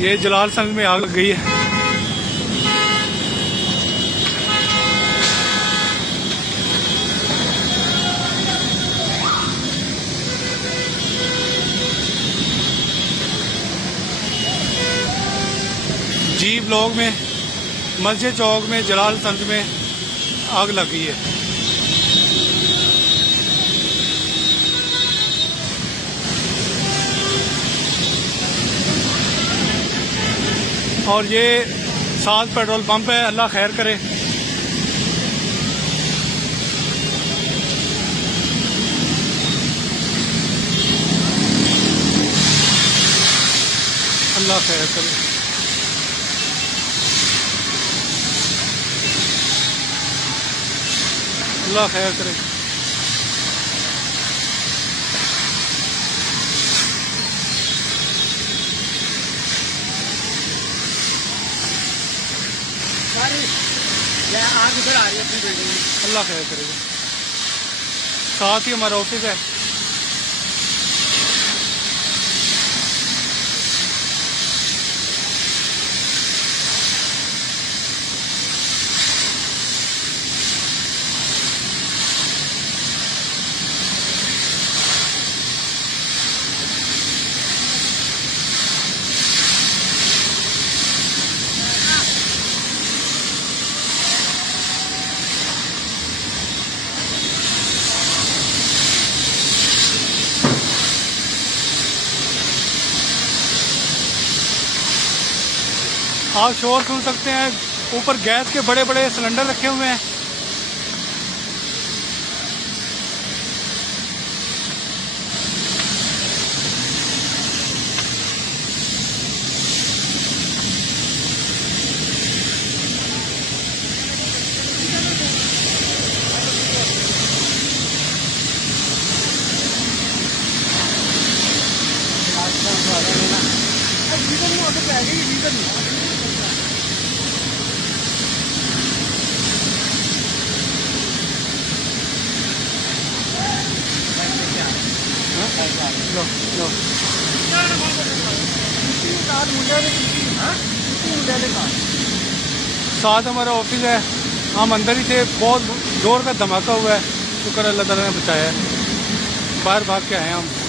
ये जलाल संग में आग लग गई है। जी ब्लॉक में मस्जिद चौक में जलाल संग में आग लग गई है। और ये साथ पेट्रोल पंप है, अल्लाह खैर करे। अल्लाह खैर करे। अल्लाह खैर करे। आग इधर आ रही है अपनी बिल्डिंग में। अल्लाह खैर करेगा। साथ ही हमारा ऑफिस है। आप शोर सुन सकते हैं, ऊपर गैस के बड़े बड़े सिलेंडर रखे हुए हैं। लो लो साथ हमारा ऑफिस है। हम अंदर ही थे, बहुत जोर का धमाका हुआ है। शुक्र अल्लाह ताला ने बचाया है। बाहर भाग के आए हम।